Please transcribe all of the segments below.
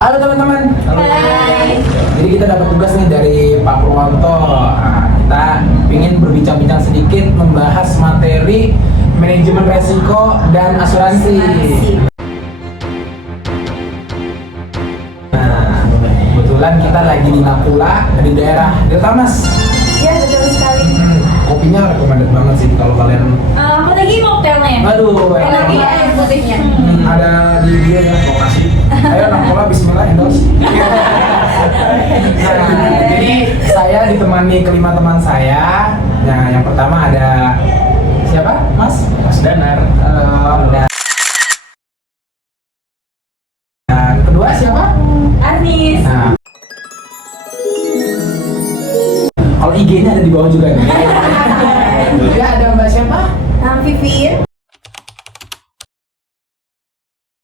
Halo teman-teman. Hai. Jadi kita dapat tugas nih dari Pak Purwanto. Kita ingin berbincang-bincang sedikit membahas materi manajemen resiko dan asuransi. Nah, kebetulan kita lagi di Napula, di daerah Delta Mas. Iya, betul sekali. Kopinya recommended banget sih kalau kalian. Apalagi mocktailnya. Aduh, Apalagi air putihnya. ada di dia ya lokasi. Ayo Napula, Bismillah endorse. Nah, jadi saya ditemani kelima teman saya. Nah, yang pertama ada siapa? Mas Danar. Dan kedua siapa? Arnis. Nah, kalau IG-nya ada di bawah juga nih. Juga ada Mbak siapa? Vivin.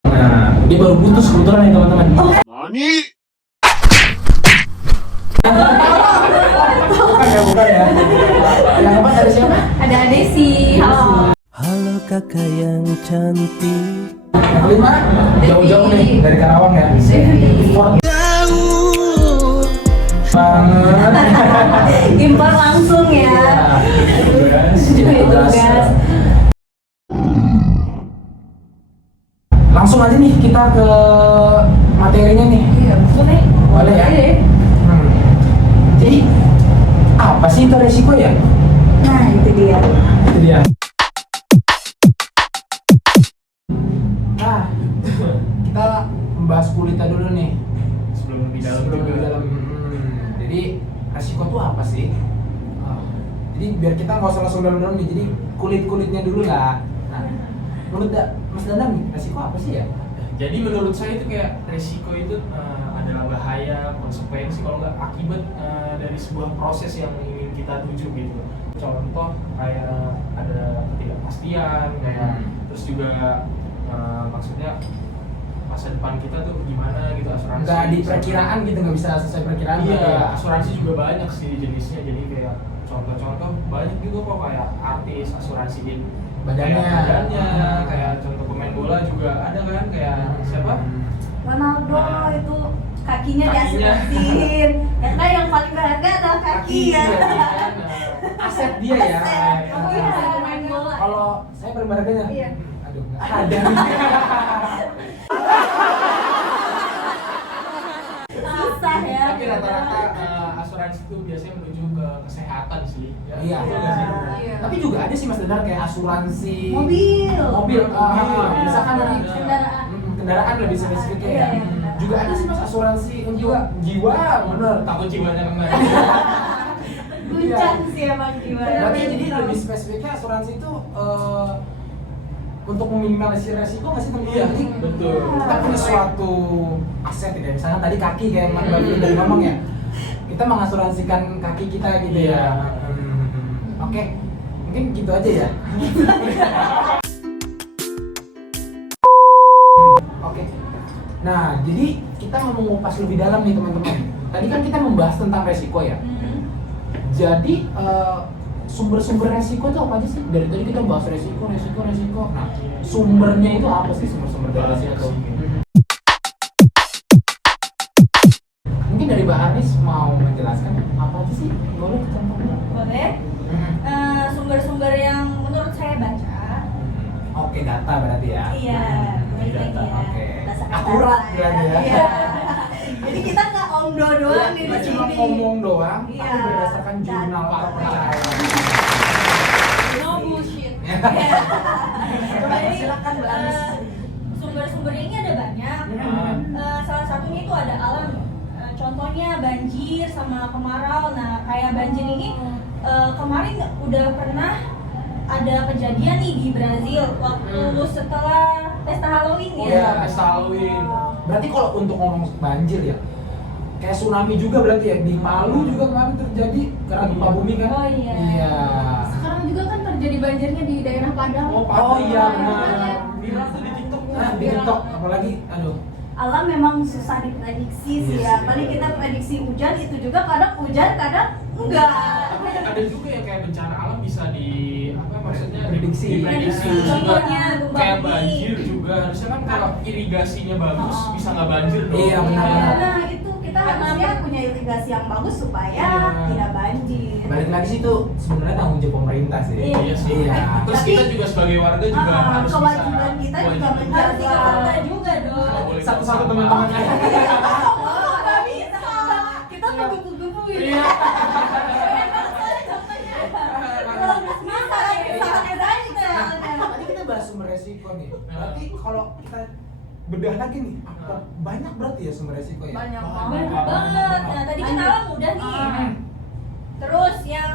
Nah, dia baru putus kebetulan nih teman-teman. Bukan ya. Yang keempat ada siapa? Ada Desi. Halo. Halo kakak yang cantik. Yang kelima, jauh-jauh nih dari Karawang ya. Jauh Banget. Impor langsung ya. Tugas. Tugas. Langsung aja nih kita ke materinya nih. Iya, boleh. Boleh ya? Hmm. Jadi apa sih itu resiko ya? Nah, itu dia. Itu dia. Nah, kita membahas kulitnya dulu nih. Sebelum lebih dalam Sebelum juga. lebih dalam. Jadi resiko tuh apa sih? Jadi biar kita nggak usah langsung dalam-dalam nih. Jadi kulit-kulitnya dulu lah. Nah, menurut Mas Danang nih, resiko apa sih ya? Jadi menurut saya itu kayak resiko itu adalah bahaya, konsekuensi kalau nggak akibat dari sebuah proses yang ingin kita tuju gitu. Contoh kayak ada ketidakpastian, kayak terus juga maksudnya masa depan kita tuh gimana gitu, asuransi. Nggak di perkiraan gitu, nggak bisa sesuai perkiraan. Iya, berarti ya? asuransi juga banyak sih jenisnya. Jadi kayak contoh-contoh banyak juga kok kayak artis asuransiin badannya, kayak contoh pemain bola juga ada kan, kayak siapa? Ronaldo itu kakinya Kakinya. diasuransiin. Ya kan yang paling berharga adalah kaki ya. kan, Aset dia ya. Aset. Oh, Iya, pemain bola. Kalau saya paling berharganya. Iya. Aduh, nggak ada. Susah ya. Tapi rata-rata asuransi itu biasanya menuju ke kesehatan sih. Ya, Iya. betul nggak sih? Iya. Tapi juga ada sih Mas Dadar kayak asuransi Mobil. mobil, misalkan Kendaraan. kendaraan lebih spesifiknya ya. Iya, iya. Juga ada sih Mas asuransi untuk jiwa, bener. Takut jiwanya kena. Guncang sih emang gimana. Berarti jadi lebih spesifiknya asuransi itu untuk meminimalisir resiko nggak sih teman-teman? Iya, Jadi betul. kita punya suatu aset ya, misalnya tadi kaki kayak Mas Babi dari ngomong ya, kita mengasuransikan kaki kita gitu ya. Iya. Oke, mungkin gitu aja ya. Oke. Nah, jadi kita mau mengupas lebih dalam nih teman-teman. Tadi kan kita membahas tentang resiko ya. Jadi sumber-sumber resiko itu apa aja sih? Dari tadi kita bahas resiko. Nah, sumbernya itu apa sih sumber-sumber dari resiko? Mungkin dari Mbak Anis mau menjelaskan apa aja sih? Boleh contohnya? Boleh. Sumber-sumber yang menurut saya baca. Oke, data berarti ya. Iya, baik Data, ya. oke. Bahasa Akurat kasar berarti ya. Iya. Jadi kita nggak omdo doang nih di Nggak cuma sini. ngomong doang, Iya. tapi berdasarkan jurnal Data. terpercaya. No bullshit. Jadi, silakan Mbak Anis. Sumber-sumber ini ada banyak. Salah satunya itu ada alam. Contohnya banjir sama kemarau. Nah, kayak banjir ini kemarin udah pernah ada kejadian nih di Brazil waktu setelah pesta Halloween Oh ya. ya, pesta Halloween. Berarti kalau untuk ngomong banjir ya, kayak tsunami juga berarti ya, di Palu juga kemarin terjadi karena gempa bumi kan? Oh iya. Iya. Sekarang juga kan terjadi banjirnya di daerah Padang. Oh iya benar. Viral tuh di TikTok. Nah, di TikTok apalagi, aduh. Alam memang susah diprediksi sih Iya ya. sih. Paling kita prediksi hujan itu juga kadang hujan, kadang Enggak. Ada juga yang kayak bencana alam bisa maksudnya Prediksi. diprediksi. Contohnya gempa Kayak bumi. banjir juga harusnya kan kalau irigasinya bagus bisa nggak banjir dong. Iya, benar. Nah, itu kita harusnya punya irigasi yang bagus supaya Iya. tidak banjir. Balik lagi sih itu sebenarnya tanggung jawab pemerintah sih. Iya sih. Iya. Terus kita juga sebagai warga juga harus bisa kewajiban kita juga kewajiban. menjaga. Harus dikawal juga dong. Nggak boleh Satu-satu sama. teman-teman aja. Oh, nggak bisa. Kita menggebu-gebu gitu. Iya. Tadi kita bahas sumber resiko nih. Berarti kalau kita bedah lagi nih, banyak berarti ya sumber resiko ya? Banyak Banyak banget. Nah, tadi kan alam udah nih. Terus yang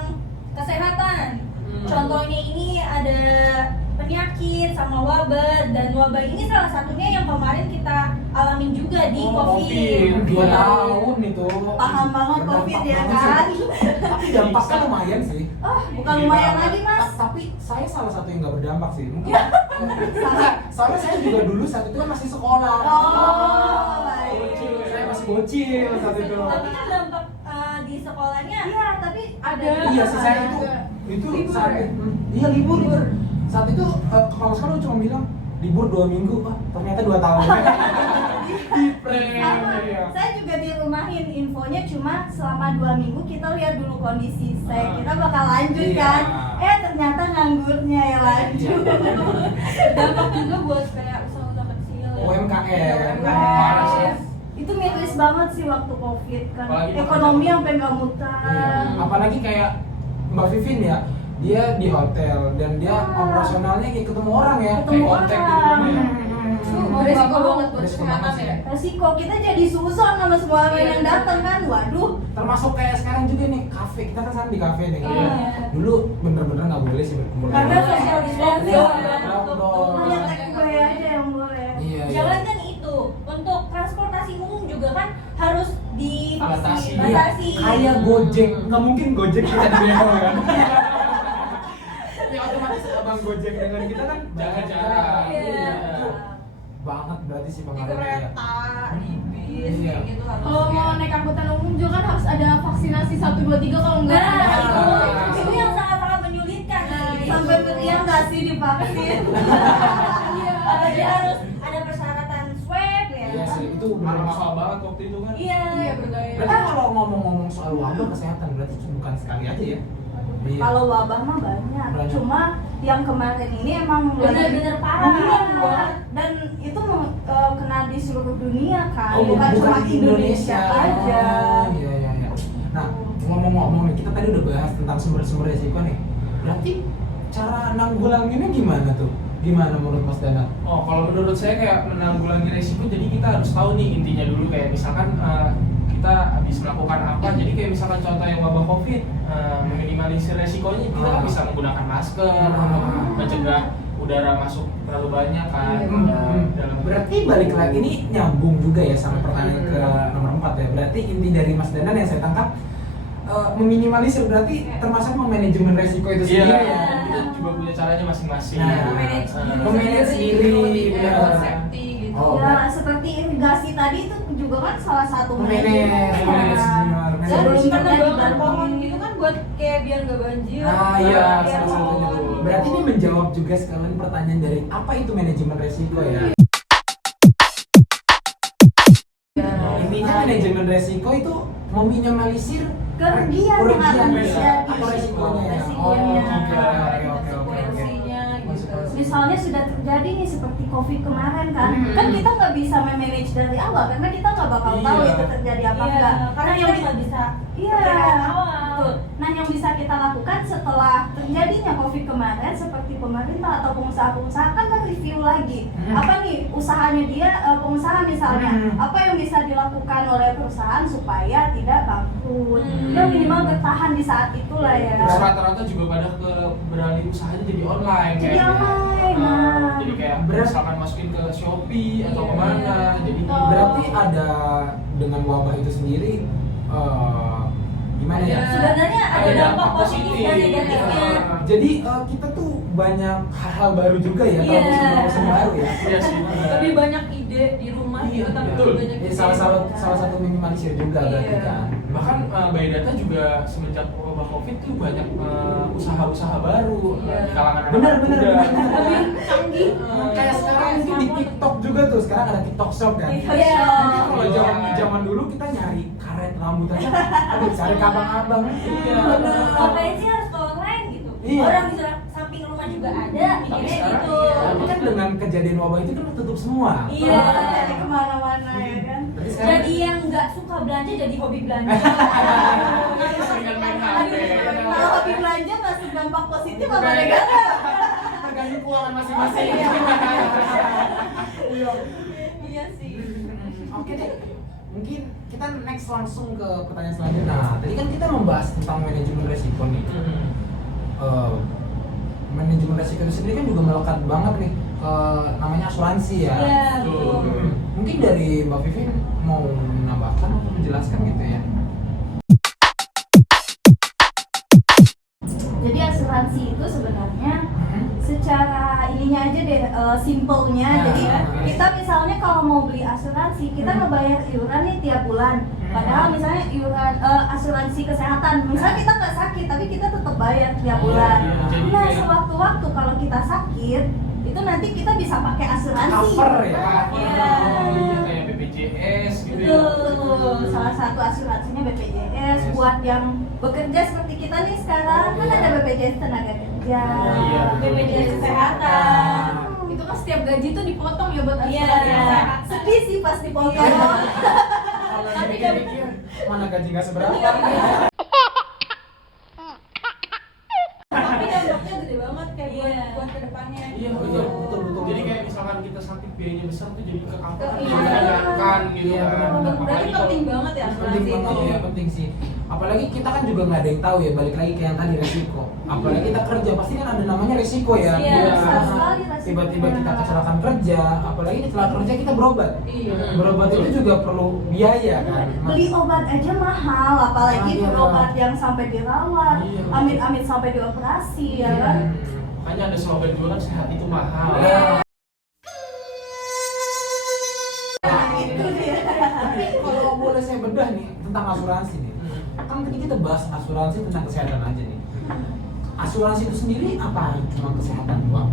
kesehatan. Contohnya ini ada penyakit sama wabah, dan wabah ini salah satunya yang kemarin kita alamin juga di COVID. 2 tahun itu. Paham banget COVID ya Berdampak kan? banget sih. Tapi dampaknya lumayan sih. Oh, bukan lumayan lagi mas. Tapi saya salah satu yang nggak berdampak sih. Mungkin soalnya saya juga dulu saat itu kan masih sekolah. Oh, baik. Saya masih bocil saat itu. Tapi kan dampak di sekolahnya. Iya, tapi ada. Iya sih saya itu Libur saat ya? iya libur. Saat itu kalau sekarang cuma bilang libur 2 minggu, ternyata 2 tahun. Di Saya juga dirumahin, infonya cuma selama 2 minggu kita lihat dulu kondisi saya, kita bakal lanjut Iya. kan. Ternyata nganggurnya ya lanjut. Dampak juga buat kayak usaha-usaha kecil ya. UMKM. Parah sih. Itu miris banget sih waktu COVID kan. Apalagi Ekonomi pekerjaan. sampai nggak Iya. mutar. Apalagi kayak Mbak Vivin ya, dia di hotel dan dia operasionalnya kayak ketemu orang ya. Ketemu kontak orang. gitu ya. Itu resiko banget buat Resiko kesehatan banget sih. ya. Resiko kita jadi susun sama semua orang Iya. yang datang kan. Waduh. Termasuk kayak sekarang juga nih, kafe. Kita kan sekarang di kafe nih. Iya. Dulu bener-bener nggak boleh sih berkumpul. Karena social distancing. Iya, lockdown. Hanya take away aja yang boleh. Iya, iya. Jangan kan itu, untuk transportasi umum juga kan harus Batasi. dibatasi. Kayak Gojek, nggak mungkin Gojek kita di BO kan? Ya otomatis abang Gojek dengan kita kan Jaga jarak. Iya. Itu banget berarti sih Di pengaruhnya. kereta, di bis, Iya. kayak gitu harus. Oh, Kalau mau naik angkutan umum juga kan harus ada vaksinasi 1, 2, 3 kalau enggak. Nah, Itu yang sangat-sangat menyulitkan. Sampai beriang nggak sih divaksin? Iya. Apalagi harus ada persyaratan swab ya. Iya sih, itu Mahal banget waktu itu kan. Iya. Iya, bergaya. Berarti kalau ngomong-ngomong soal wabah kesehatan berarti bukan sekali aja ya? Iya. Kalau wabah mah banyak. Banyak. Cuma yang kemarin ini emang Benar-benar parah. Iya. Dan itu kena di seluruh dunia kan, Oh, bukan cuma di Indonesia aja. Oh, iya iya iya. Nah, ngomong-ngomong nih, kita tadi udah bahas tentang sumber-sumber resiko nih. Berarti cara nanggulanginnya gimana tuh? Gimana menurut Mas Dana? Oh, kalau menurut saya kayak menanggulangi resiko, jadi kita harus tahu nih intinya dulu, kayak misalkan kita habis melakukan apa. Jadi kayak misalkan contoh yang wabah COVID, meminimalisir resikonya kita kan bisa menggunakan masker, mencegah udara masuk terlalu banyak kan. Dalam Berarti balik lagi nih nyambung juga ya sama pertanyaan ke nomor 4 ya. Berarti inti dari Mas Danan yang saya tangkap meminimalisir berarti termasuk memanajemen resiko itu Iya, sendiri ya. kita juga punya caranya masing-masing. Nah, memanage diri, ya, benar. safety gitu. Oh, Ya, seperti irigasi tadi itu juga kan salah satu Manage, Sebelum Terus kita penambangan dibantu. pohon gitu kan buat kayak biar nggak banjir. Ah iya, Iya, salah satunya pohon. tuh. Berarti ini menjawab juga sekalian pertanyaan dari apa itu manajemen resiko ya. Intinya manajemen resiko itu meminimalisir Kerugian yang ada di atau resikonya ya. Resikonya. Oke. Konsekuensinya gitu. Misalnya sudah terjadi nih seperti COVID kemarin kan, Hmm. kan kita nggak bisa memanage dari awal karena kita nggak bakal tahu Iya. itu terjadi apa Iya, enggak. karena yang kita nggak bisa Iya. perkiraan awal. Betul. Nah, yang bisa kita lakukan setelah terjadinya COVID kemarin, seperti pemerintah atau pengusaha-pengusaha kan review lagi. Hmm. Apa nih usahanya dia, pengusaha misalnya, Hmm. apa yang bisa dilakukan oleh perusahaan supaya tidak bangkrut. Hmm. Ya minimal bertahan di saat itulah ya. Terus rata-rata juga pada beralih usahanya jadi online Jadi kayaknya. online, nah. Jadi kayak Berat. misalkan masukin ke Shopee atau Iya. kemana. Jadi Oh. Berarti ada dengan wabah itu sendiri gimana ya? Ada. Sebenarnya ada Ada dampak dampak positif dan positif. negatifnya. Jadi kita tuh banyak hal-hal baru juga ya, Iya. musim baru ya. iya sih. Lebih banyak ide di rumah Iya, gitu tapi betul. banyak Jadi ide. salah satu minimalisir juga berarti Iya. kan. Bahkan by data juga semenjak wabah covid tuh banyak usaha-usaha baru di kalangan anak Bener. Canggih. Kayak sekarang itu di TikTok juga tuh, sekarang ada TikTok Shop kan. Iya. Kalau zaman dulu kita nyari karet rambut aja, aduh cari ke abang-abang. Iya. Ngapain sih harus ke online gitu? Iya. Orang di samping rumah juga ada, mikirnya sekarang gitu. iya. Tapi kan dengan kejadian wabah itu kan tutup semua. Iya. Jadi kemana-mana ya kan. Tapi sekarang Jadi yang nggak suka belanja jadi hobi belanja. Seringan main HP. Kalau hobi belanja masuk dampak positif apa negatif? tergantung keuangan masing-masing. Iya sih. Oke deh, mungkin kita next langsung ke pertanyaan selanjutnya. Nah, tadi kan kita membahas tentang manajemen resiko nih. Manajemen resiko itu sendiri kan juga melekat banget nih ke namanya asuransi ya. Iya, betul. Mungkin dari Mbak Vivin mau menambahkan atau menjelaskan gitu ya. Jadi asuransi itu sebenarnya secara ininya aja deh, simpelnya. Nah, Jadi nah. kita misalnya kalau mau beli asuransi, kita ngebayar iuran nih tiap bulan. Padahal misalnya iuran asuransi kesehatan, misalnya kita nggak sakit tapi kita tetap bayar tiap bulan. Iya, jadi Nah, kayak- sewaktu-waktu kalau kita sakit, itu nanti kita bisa pakai asuransi. Cover ya. Iya, kayak BPJS gitu ya. Betul, salah satu asuransinya BPJS buat yang bekerja seperti kita nih sekarang kan ada BPJS tenaga kerja, Iya, betul. BPJS kesehatan. Itu kan setiap gaji tuh dipotong ya buat Iya. asuransi kesehatan. Sedih sih pas dipotong. Kalau dipikir-pikir mana gaji nggak seberapa. Tapi dampaknya gede banget kayak Iya. buat kedepannya. Iya betul. Jadi kayak misalkan kita sakit biayanya besar tuh jadi ke cover, Iya. jadi dibayarkan gitu Iya, kan. benar. Berarti penting banget ya Penting asuransi banget itu. ya, penting sih. Apalagi kita kan juga nggak ada yang tahu ya, balik lagi ke yang tadi resiko. Apalagi kita kerja pasti kan ada namanya resiko ya. Iya, besar sekali resiko. Tiba-tiba kita kecelakaan kerja, apalagi kecelakaan kerja kita berobat. Iya. Berobat itu juga perlu biaya kan. Beli obat aja mahal, apalagi Iya. berobat yang sampai dirawat, Iya. amit-amit sampai dioperasi ya kan. Makanya ada slogan juga kan sehat itu mahal. Ya. Itu dia. Tapi kalau boleh saya bedah nih tentang asuransi nih. Kan tadi kita bahas asuransi tentang kesehatan aja nih. Asuransi itu sendiri apa? Cuma kesehatan doang?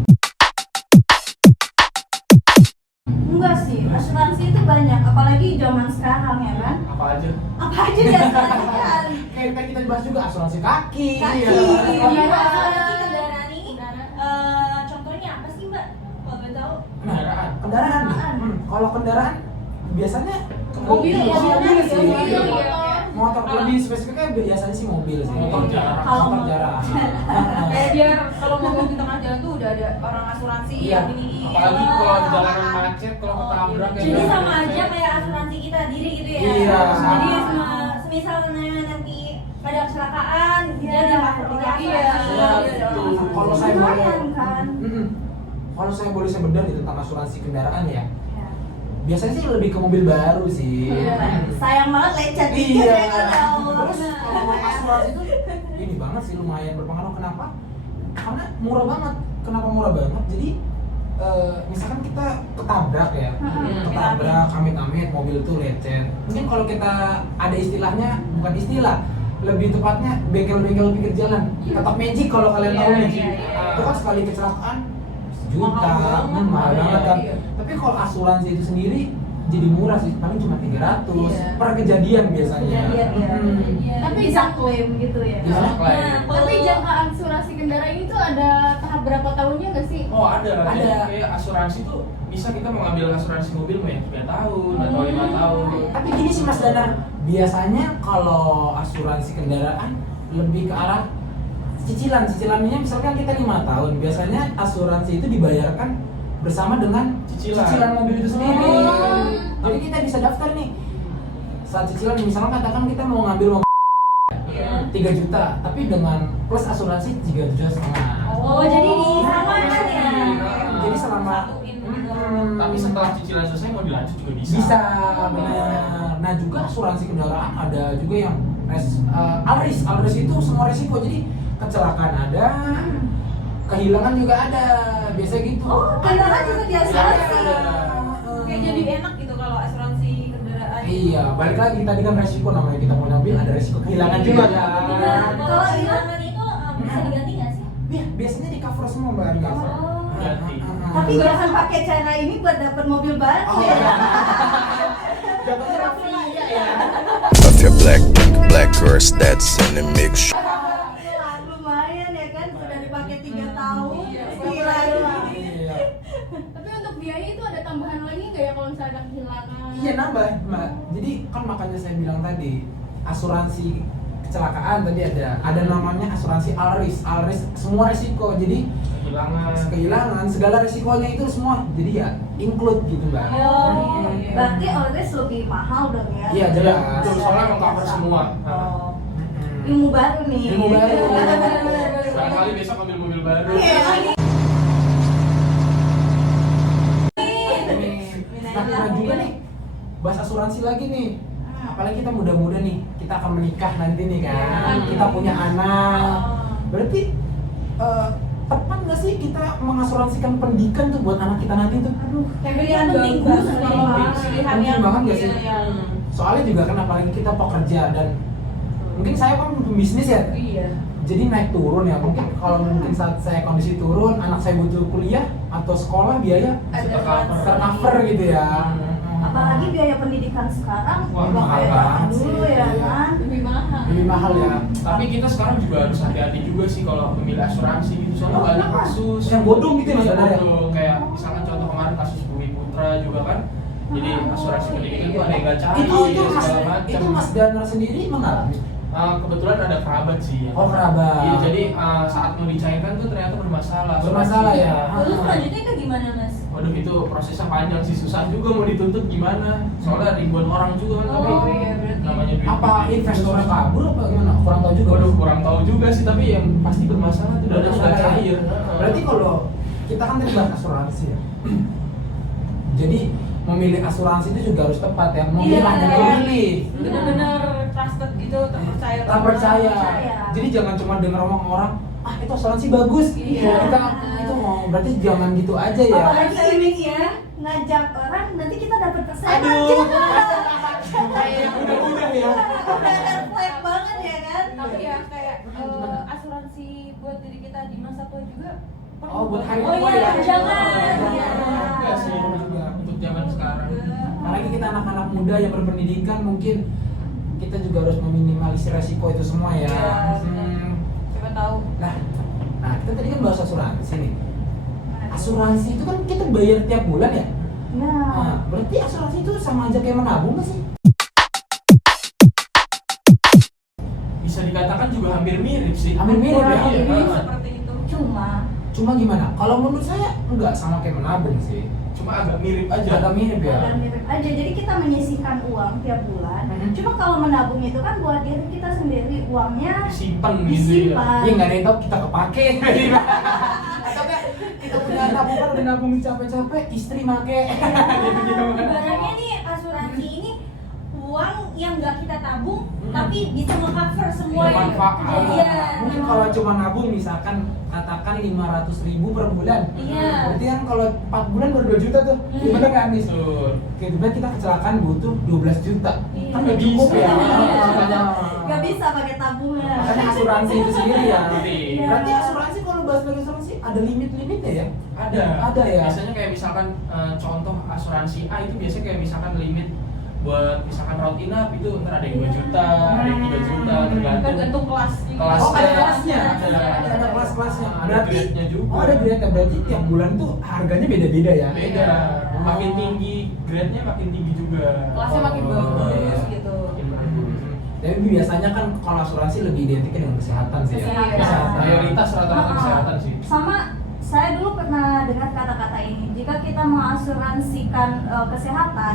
Enggak sih, asuransi itu banyak, apalagi zaman sekarang ya kan. Apa aja? Apa aja diasuransikan? Kayak tadi kita bahas juga asuransi kaki. Kaki. Iya. Iya, Iya. kendaraan ini, contohnya apa sih Mbak? Kalau boleh tahu? Kendaraan. Kendaraan nih. Kalau kendaraan biasanya Mobil, mobil mobil, sih. mobil, Iya. motor. Motor lebih spesifiknya biasanya sih mobil sih. Motor jarang. Kalau Motor jarang. Biar kalau mogok di tengah jalan tuh udah ada orang asuransi Iya. yang ini. Apalagi kalau di jalanan macet, kalau ketabrak kayak Jadi gitu. sama aja kayak asuransi kita diri gitu ya. Iya. Jadi semisal nanti ada kecelakaan, dia di cover di cover. Iya. Betul. Kalau saya Lumayan kan. Kalau saya boleh saya bedah nih tentang asuransi kendaraan ya. Ya. Biasanya sih lebih ke mobil baru sih. Iya. Sayang banget lecet dikit Iya. ya kan. Ya Allah. Terus kalau asuransi itu ini banget sih lumayan berpengaruh. Kenapa? Karena murah banget. Kenapa murah banget? Jadi misalkan kita ketabrak ya, ketabrak amit-amit mobil tuh lecet. Mungkin kalau kita ada istilahnya, bukan istilah, lebih tepatnya bengkel-bengkel pinggir jalan. Ketok magic kalau kalian tahu Iya, magic. iya, iya. Itu kan sekali kecelakaan juta, Mahal banget. mahal banget kan. Iya. Tapi kalau asuransi itu sendiri jadi murah sih, paling cuma 300 Iya. per kejadian biasanya. Kejadian, iya. Iya. Tapi bisa klaim gitu ya. Bisa. Nah, Tapi jangka asuransi kendaraan itu ada tahap berapa tahunnya nggak sih? Oh ada. Ada. Jadi kayak asuransi tuh bisa kita mau ngambil asuransi mobil mau yang 3 tahun atau 5 tahun. Tapi gini sih Mas Danar, biasanya kalau asuransi kendaraan lebih ke arah cicilannya misalkan kita 5 tahun, biasanya asuransi itu dibayarkan bersama dengan Cicilan. mobil itu sendiri. Oh. Jadi kita bisa daftar nih saat cicilan, misalkan katakan kita mau ngambil mobil Iya. 3 juta, tapi dengan plus asuransi 3,5 juta. Oh, jadi disamakan ya. Jadi selama Tapi setelah cicilan selesai mau dilanjut juga bisa. bisa, benar. Nah juga asuransi kendaraan ada juga yang alris itu semua resiko. Jadi kecelakaan ada, kehilangan juga ada, biasa gitu. Oh, kendaraan juga diasuransi. Ada. Kayak jadi enak gitu kalau asuransi kendaraan. Iya, balik lagi tadi kan resiko namanya kita mau ngambil, ada resiko kehilangan juga Iya. kan. Kalau kehilangan itu bisa diganti nggak sih? Iya, biasanya di cover semua Mbak, di cover. Ganti. Tapi jangan pakai cara ini buat dapat mobil baru Oh, ya. iya. Dapatnya mafia ya. Of your black girls that's in the mix. Lumayan ya kan, sudah dipakai 3 tahun, Iya, gila. Iya. Tapi untuk biaya itu ada tambahan lagi nggak ya kalau misalnya ada kehilangan? Iya nambah Mbak. Jadi kan makanya saya bilang tadi asuransi kecelakaan tadi ada namanya asuransi all risk semua resiko. Jadi kehilangan segala resikonya itu semua. Jadi ya include gitu Mbak. Oh, berarti always lebih mahal dong ya? Iya jelas. Betul, soalnya mengcover semua. Oh. Ilmu baru nih. Ilmu baru. Barangkali besok ambil mobil baru. Iya. Nah juga nih bahas asuransi lagi nih. Apalagi kita muda-muda nih, kita akan menikah nanti nih kan. Kita punya anak. Berarti tepat nggak sih kita mengasuransikan pendidikan tuh buat anak kita nanti tuh? Aduh, Pilihan penting banget banget sih. nih. Pilihan Penting yang banget nggak sih? iya. Soalnya juga kan apalagi kita pekerja dan mungkin saya kan pembisnis ya. Iya. Jadi naik turun ya. Mungkin saat saya kondisi turun, anak saya butuh kuliah atau sekolah biaya tercover gitu ya. Apalagi biaya pendidikan sekarang Wah, udah mahal kayak zaman banget dulu sih. ya Iya. kan. Lebih mahal. Lebih mahal ya. Tapi kita sekarang juga harus hati-hati juga sih kalau memilih asuransi gitu. Soalnya Oh, banyak kenapa? kasus Yang bodong gitu ya, Mas, Yang ada ya? bodong. Kayak misalkan contoh kemarin kasus Bumi Putra juga kan. Jadi asuransi pendidikan itu ada yang nggak cair Itu Mas Danar sendiri mengalami. Kebetulan ada kerabat sih. Oh, kerabat. Iya, jadi saat mau dicairkan tuh ternyata bermasalah. Bermasalah ya. Lalu selanjutnya itu gimana mas? Waduh, itu prosesnya panjang sih, susah juga mau dituntut gimana. Soalnya ribuan orang juga kan, tapi Oh, iya, berarti. namanya duit. Apa investornya kabur apa gimana? Kurang tahu juga. Waduh, kurang tahu juga sih, tapi yang pasti bermasalah tuh dana sudah cair. Berarti kalau kita kan tadi bahas asuransi ya. Jadi memilih asuransi itu juga harus tepat ya. Memilih Iya. dan memilih. Bener-bener trusted gitu, terpercaya. Tak percaya. Percaya. Jadi jangan cuma dengar omong orang, itu asuransi bagus. Iya. Kita itu mau berarti jangan gitu aja ya. Apalagi ini ya, ngajak orang nanti kita dapat persenan. Aduh. Jangan. Udah ya. Udah red flag banget ya kan? Tapi ya kayak asuransi buat diri kita di masa tua juga perlu. Oh, buat hari Oh tua iya, ya. jangan. Enggak sih, juga untuk zaman sekarang. Apalagi kita anak-anak muda yang berpendidikan mungkin kita juga harus meminimalisir resiko itu semua ya. Iya, benar. Siapa tahu. Nah, kita tadi kan bahas asuransi nih. Asuransi itu kan kita bayar tiap bulan ya. Nah, Nah, berarti asuransi itu sama aja kayak menabung nggak sih? Bisa dikatakan juga hampir mirip sih. Hampir mirip ya? Iya, Seperti itu. cuma gimana? Kalau menurut saya enggak sama kayak menabung sih. Cuma agak mirip aja. Agak mirip ya. agak mirip aja. Jadi kita menyisihkan uang tiap bulan. Cuma kalau menabung itu kan buat diri kita sendiri, uangnya Simpen gitu ya. disimpan. Iya nggak ada yang tahu kita kepake. Atau nggak kita punya tabungan udah nabung capek-capek, istri make. Ibaratnya nih asuransi ini uang yang nggak kita tabung tapi bisa meng-cover semua yang Bermanfaat. kejadian. Mungkin kalau cuma nabung misalkan katakan 500.000 per bulan. Iya. Berarti kan kalau 4 bulan baru 2 juta tuh. Gimana nggak nih? Betul. Tiba-tiba kita kecelakaan butuh 12 juta. Iya. Kan nggak cukup ya. Iya. Nggak bisa pakai tabungan. Makanya asuransi itu sendiri ya. Iya. Berarti asuransi kalau bahas lagi asuransi ada limit-limitnya ya? Ada. Ada ya? Biasanya kayak misalkan contoh asuransi A itu biasanya kayak misalkan limit buat misalkan rawat inap itu ntar ada yang 2 juta, ada yang 3 juta Tergantung kelasnya. Kelas. Oh ada kelasnya? Ada kelas-kelasnya. Ada Berarti grade-nya juga. Oh ada grade-nya, berarti tiap bulan tuh harganya beda-beda ya? Beda. Makin tinggi grade-nya makin tinggi juga. Kelasnya makin bagus gitu. Makin bagus. Tapi biasanya kan kalau asuransi lebih identik dengan kesehatan sih ya. Kesehatan. Mayoritas rata-rata kesehatan sih. Sama saya dulu pernah dengar kata-kata ini. Jika kita mengasuransikan kesehatan,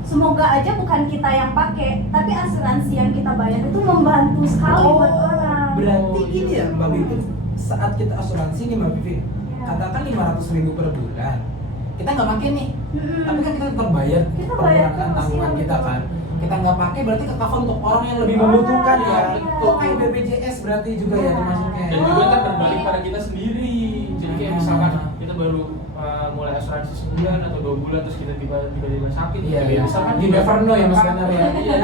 semoga aja bukan kita yang pakai, tapi asuransi yang kita bayar itu membantu sekali buat orang. Berarti gini ya Mbak Bivin, saat kita asuransi nih Mbak Bivin, katakan 500.000 per bulan, kita nggak pakai nih, tapi kan kita tetap bayar Kita bayar perbulan terus, tanggungan iya, kita betul. kan. Kita nggak pakai berarti ke cover untuk orang yang lebih Orang, membutuhkan ya. iya. Oh kayak BPJS berarti juga ya termasuknya. Dan juga kan berbalik pada kita sendiri. Jadi kayak misalkan kita baru mulai asuransi sebulan atau 2 bulan terus kita tiba-tiba sakit. Iya, Tapi iya. misalkan You never know ya, Mas Benar ya. Iya.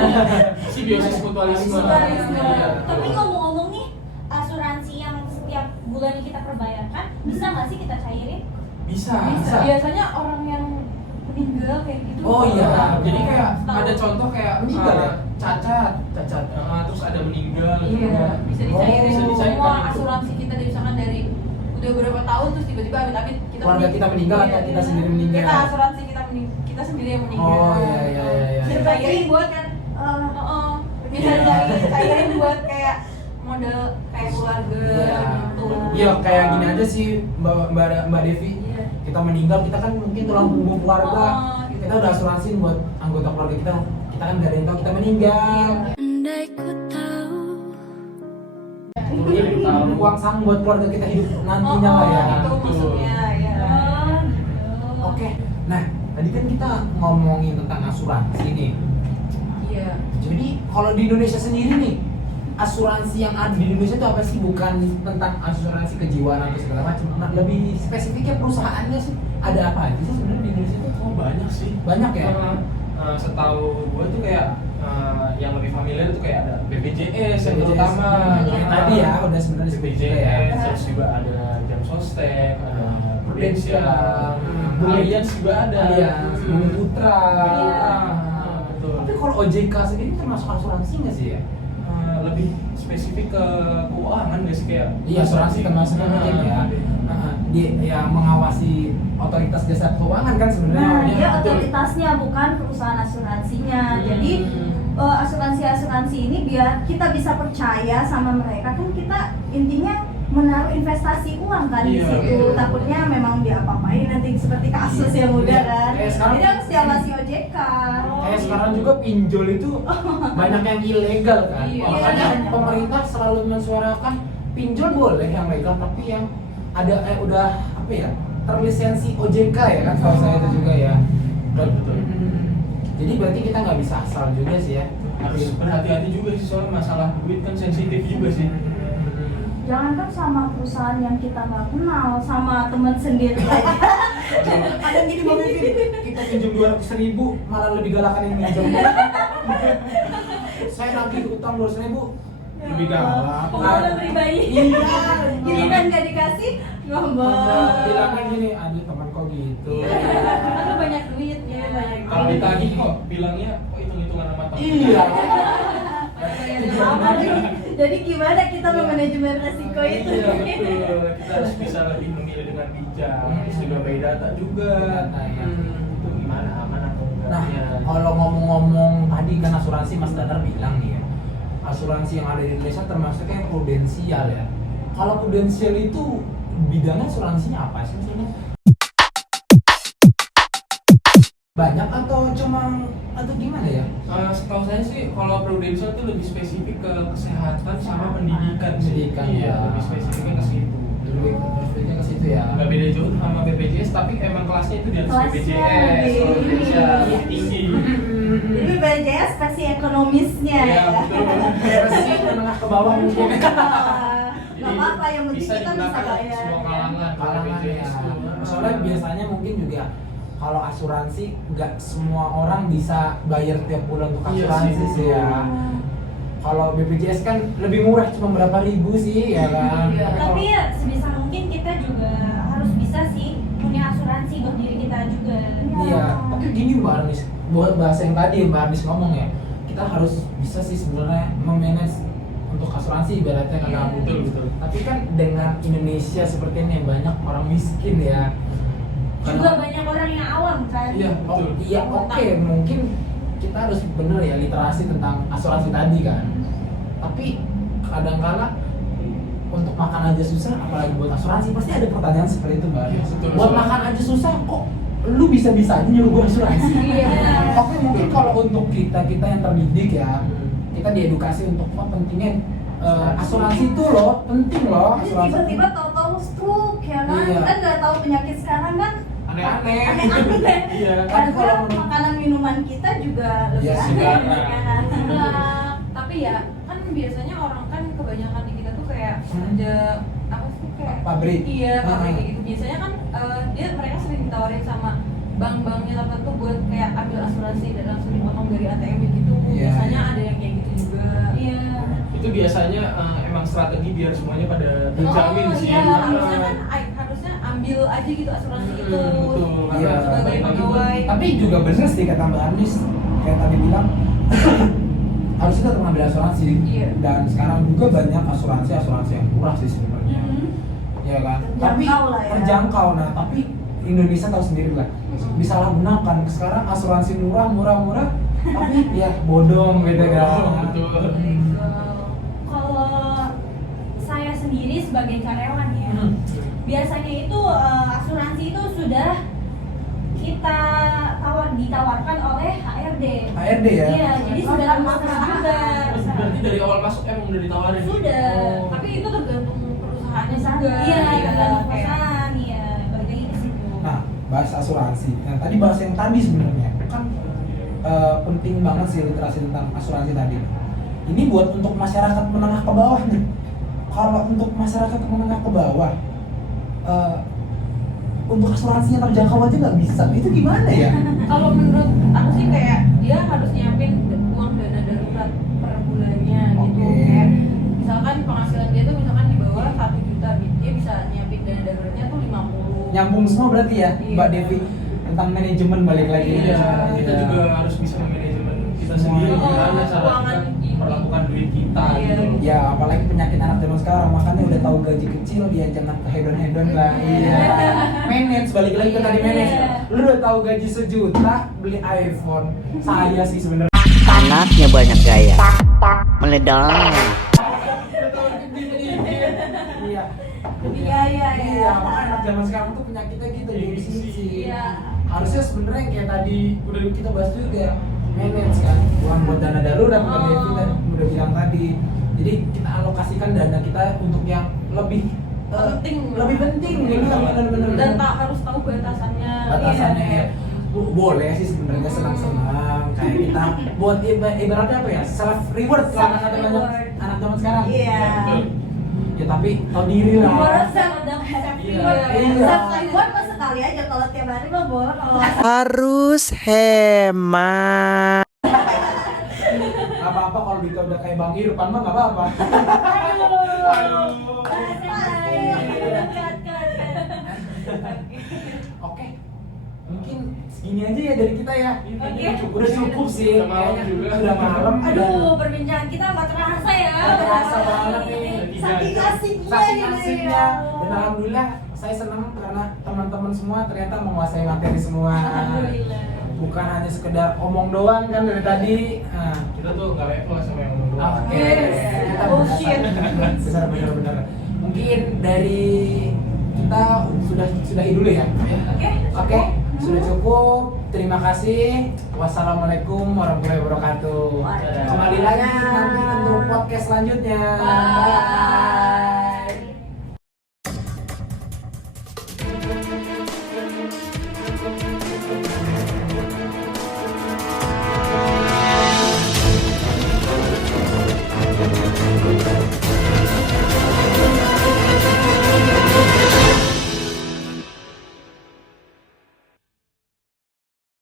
Simbiosis mutualisme. Iya. Tapi ngomong-ngomong nih, asuransi yang setiap bulan kita perbayarkan bisa nggak sih kita cairin? Bisa. Biasanya orang yang meninggal kayak gitu. Oh iya. Jadi kayak Tahu. ada contoh kayak Meninggal ya? cacat, terus ada meninggal. Iya, bisa dicairin bisa dicairkan semua itu. asuransi kita dari misalkan dari udah beberapa tahun terus tiba-tiba amit-amit Keluarga kita meninggal atau kita sendiri meninggal? Kita asuransi kita sendiri yang meninggal. Oh iya. Dicairin buat kan bisa dicairin buat kayak model kayak keluarga gitu. Iya, kayak gini aja sih Mbak Devi. Iya. Kita meninggal, kita kan mungkin tulang punggung keluarga. Gitu. Kita udah asuransiin buat anggota keluarga kita. Kita kan gak ada yang tahu kita meninggal. Mungkin uang sang buat keluarga kita hidup nantinya lah ya. Itu maksudnya ya. Oke. Nah, tadi kan kita ngomongin tentang asuransi nih. Iya. Jadi kalau di Indonesia sendiri nih, asuransi yang ada di Indonesia itu apa sih? Bukan tentang asuransi kejiwaan atau segala macam. Nah, lebih spesifiknya perusahaannya sih. Ada apa aja sih sebenarnya di Indonesia itu? Oh banyak sih. Banyak ya? Setahu gue tuh kayak yang lebih familiar tuh kayak ada BPJS yang BPJS. terutama. Yang tadi ya udah sebenarnya BPJS, juga ya. terus juga ada Jam Sostek, ada Prudential, Bumi- Allianz juga ada. Allianz, Bumi Putra. Iya. Betul. Tapi kalau OJK sendiri termasuk asuransi nggak sih ya? Lebih spesifik ke keuangan nggak sih kayak? Iya, asuransi termasuk mungkin ya. Dia yang mengawasi otoritas jasa keuangan kan sebenarnya. Nah, Ya, dia betul. otoritasnya bukan perusahaan asuransinya. Jadi asuransi-asuransi ini biar kita bisa percaya sama mereka, kan kita intinya menaruh investasi uang kan di Iya, situ. betul. Takutnya memang diapa-apain nanti seperti kasus yang udah Iya. kan. Kayak sekarang- Jadi harus diawasi OJK. Kayak sekarang juga pinjol itu banyak yang ilegal kan. Iya. Makanya Iya. pemerintah selalu mensuarakan pinjol boleh yang legal, tapi yang ada udah apa ya, terlisensi OJK ya kan, kalau saya itu juga ya. Betul. Jadi berarti kita nggak bisa asal juga sih ya. Harus berhati-hati juga sih soal masalah duit kan sensitif juga sih. Jangankan sama perusahaan yang kita nggak kenal, sama teman sendiri aja. Ada gini Mbak Vivi, kita pinjam 200.000 malah lebih galakan yang minjem. Saya lagi utang 200.000 lebih galak. Pengalaman pribadi. Iya. Giliran nggak dikasih, ngomong. Bilangnya gini, aduh teman kok gitu. Karena banyak duit ya. Kalau ditagih kok bilangnya kok hitung-hitungan sama teman. Iya. Jadi gimana kita memanajemen resiko itu? Iya betul. Kita harus bisa lebih memilih dengan bijak. Terus juga by data juga. Data, ya. Itu gimana aman atau enggak? Nah, Ya. kalau ngomong-ngomong tadi kan asuransi, Mas Danar bilang nih ya, asuransi yang ada di Indonesia termasuknya prudensial ya. Kalau prudensial itu bidangnya asuransinya apa sih maksudnya? Banyak atau gimana ya? Setahu saya sih kalau Prudential itu lebih spesifik ke kesehatan sama pendidikan sih. Pendidikan, Iya, ya. lebih spesifiknya ke situ. Lebih ke situ ya. Nggak beda jauh sama BPJS, tapi emang kelasnya itu di atas Kelasnya BPJS. lebih Kalau Prudential tinggi. tinggi. Jadi BPJS versi ekonomisnya Iya, ya. betul. Versi menengah ke bawah mungkin. Gak apa-apa, yang penting bisa kita bisa digunakan bayar. semua kalangan. Kalangan ya. BPJS itu. Soalnya biasanya mungkin juga kalau asuransi nggak semua orang bisa bayar tiap bulan untuk Iya asuransi sih. sih ya. Kalau BPJS kan lebih murah, cuma berapa ribu sih ya kan. Iya. Tapi ya sebisa mungkin kita juga harus bisa sih punya asuransi buat diri kita juga. Iya, tapi gini Mbak Arnis, buat bahasa yang tadi Mbak Arnis ngomong ya, kita harus bisa sih sebenarnya memanage untuk asuransi ibaratnya kan. Iya, betul. Tapi kan dengan Indonesia seperti ini banyak orang miskin ya. Juga banyak orang yang awam kan. Iya, betul. Iya, oke, mungkin kita harus bener ya literasi tentang asuransi tadi kan. Tapi kadang-kala untuk makan aja susah, apalagi buat asuransi, pasti ada pertanyaan seperti itu Mbak. Iya, betul. Buat makan aja susah kok lu bisa-bisa aja nyuruh gue asuransi. Iya. Oke, mungkin kalau untuk kita yang terdidik ya, kita diedukasi untuk pentingnya asuransi itu loh, penting loh Terus asuransi. tiba-tiba tahu-tahu stroke ya kan? Iya. Kan nggak tahu penyakit sekarang kan Aneh-aneh. aneh-aneh. Iya. Kan kalau Padahal menurut- makanan minuman kita juga lebih Iya, aneh. sekarang. ya kan? Nah, tapi ya kan biasanya orang kan kebanyakan di kita tuh kayak kerja apa sih kayak Pabrik. iya pabrik Ah. kayak gitu biasanya kan mereka sering ditawarin sama bank-banknya tertentu buat kayak ambil asuransi dan langsung dipotong dari ATM gitu. Iya, Biasanya iya. ada yang kayak gitu juga. Iya. Itu biasanya emang strategi biar semuanya pada terjamin sih. Iya, Karena- harusnya kan harusnya ambil aja gitu asuransi itu. betul. Iya. Sebagai pegawai. Tapi juga bener sih kata Mbak Andis, kayak tadi bilang harusnya tetap ngambil asuransi. Iya. Dan sekarang juga banyak asuransi yang murah sih sebenarnya. Ya kan? Tapi Terjangkau lah ya. terjangkau. Nah, tapi Indonesia tahu sendiri lah, disalahgunakan. Sekarang asuransi murah, tapi ya bodong gitu kan. Betul. Kalau saya sendiri sebagai karyawan ya, biasanya itu asuransi itu sudah kita ditawarkan oleh HRD. HRD ya? Iya, jadi Oh, sudah termasuk termasuk sama. juga. Berarti dari awal masuk emang udah ditawarin. Sudah. Oh. Tapi itu tergantung perusahaannya Perusahaan. juga. Iya, Iya, tergantung kayak- perusahaan, iya, balik lagi ke situ. Nah, bahas asuransi. Nah, tadi bahas yang tadi sebenarnya kan penting banget sih literasi tentang asuransi tadi. Ini buat untuk masyarakat menengah ke bawah nih. Kalau untuk masyarakat menengah ke bawah, untuk asuransinya terjangkau aja nggak bisa. Itu gimana ya? Kalau menurut aku sih kayak dia harus nyiapin uang dana darurat per bulannya gitu. Oke. Kayak misalkan penghasilan dia tuh misalkan di bawah 1 juta, dia bisa nyiapin dana daruratnya tuh 50. Nyambung semua berarti ya, Iya. Mbak Devi, tentang manajemen balik lagi. Iya, kita Iya. juga harus bisa manajemen kita Semua. sendiri Oh, gimana cara keuangan kita ini. memperlakukan duit kita Iya. gitu. Ya, apalagi penyakit anak zaman sekarang, makanya udah tahu gaji kecil dia jangan ke hedon lah. Iya. Manage, balik lagi ke tadi manage. Lu udah tahu gaji 1 juta beli iPhone. Saya sih sebenarnya. Anaknya banyak gaya, meledak. Iya. Iya. Makanya anak zaman sekarang tuh penyakitnya gitu gengsi. Iya. Harusnya sebenarnya yang kayak tadi udah kita bahas juga manage kan, uang buat dana darurat, buat Devi tadi udah bilang tadi. Jadi kita alokasikan dana kita untuk yang lebih Penting. lebih penting gitu kan, benar-benar. Dan tak harus tahu batasannya. Batasannya Iya. ya. Boleh sih sebenarnya senang-senang kayak kita buat ibaratnya apa ya, self reward kalau anak banyak Self-reward. anak zaman sekarang. Iya. Ya tapi tahu diri lah. Borong Iya. self-reward mah sekali aja, kalau tiap hari mah borong. Kalau Harus hemat. Gak apa-apa kalau Dika udah kayak Bang Irfan mah gak apa-apa. Oke, mungkin segini aja ya dari kita ya. Oke. Udah cukup sih. Udah malam Kayaknya juga. Udah malam. Aduh, perbincangan kita nggak terasa ya. Nggak terasa banget nih. saking asiknya Saking gitu asiknya. ya. Dan alhamdulillah saya senang karena teman-teman semua ternyata menguasai materi semua. Alhamdulillah. Bukan hanya sekedar omong doang kan dari tadi. Nah, Kita tuh nggak level sama yang ngomong doang. oke. Yes. Kita Bullshit. benar-benar. Mungkin dari kita sudahi dulu ya. Oke. Oke, sudah cukup. Terima kasih. Wassalamualaikum warahmatullahi wabarakatuh. Waalaikumsalam. Kembali lagi nanti untuk podcast selanjutnya. Bye.